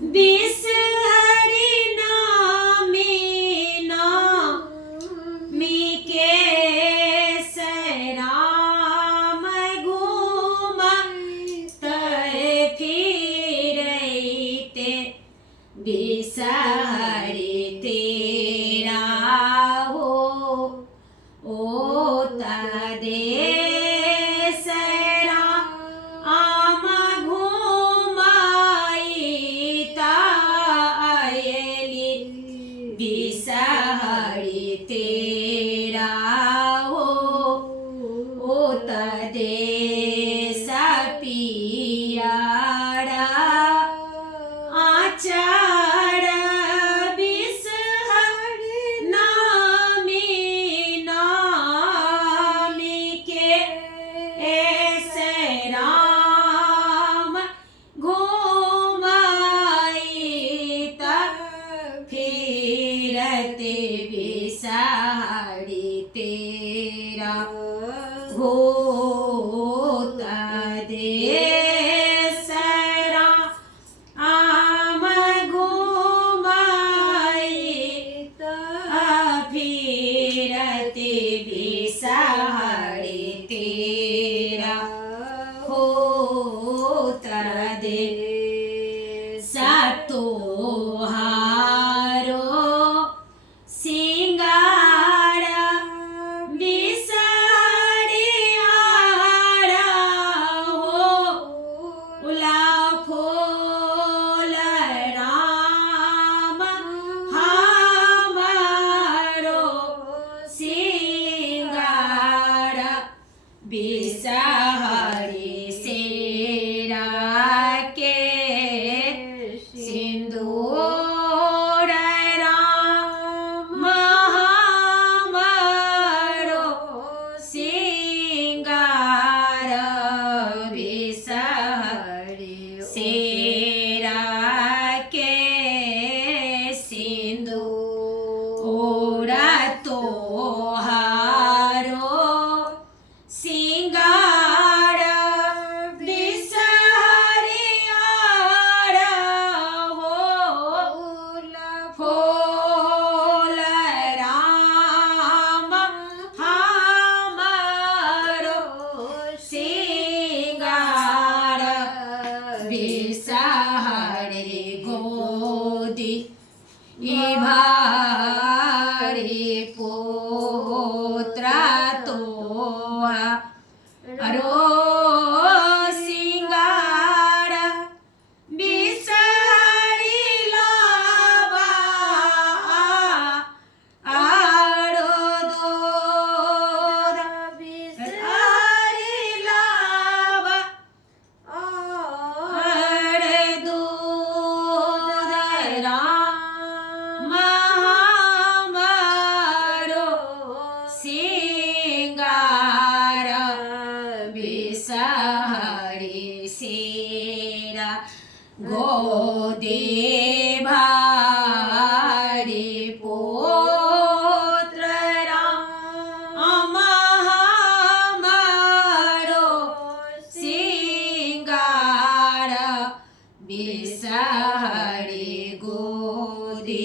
बिसहरि नामी के सराम घूमत फिरते बिसहरि तेरा हो ओता देश राम घुमाईता आयली बिसहरि तेरा हो ओता देश पियारा आचार बिसहरि नामी के ऐसे राम घुमाईता फिरते बिसहरि तेरा होता देश राम घुमाईता फिरते बिसहरि तेरा होता देश तोहारो सिंगार बिसहरि आरा हो उला फूल राम हमारो सिंगार बिसहरि सेरा के सिंदूर राम हमारो सिंगार बिसहरि सेरा के सिंदूर तोहारो सिंगार बिसहरि आरा हो फूल राम हमारो सिंगार बिसहरि गोदी भारी पुत्र तोहा अरो सिंगार बिसहरि लावा आरो दूध बिसहरि लावा आरे दूध राम हमारो सिंगार बिसहरि सेरा गोदे भारी पुत्र राम हमारो सिंगार बिसहरि गोदी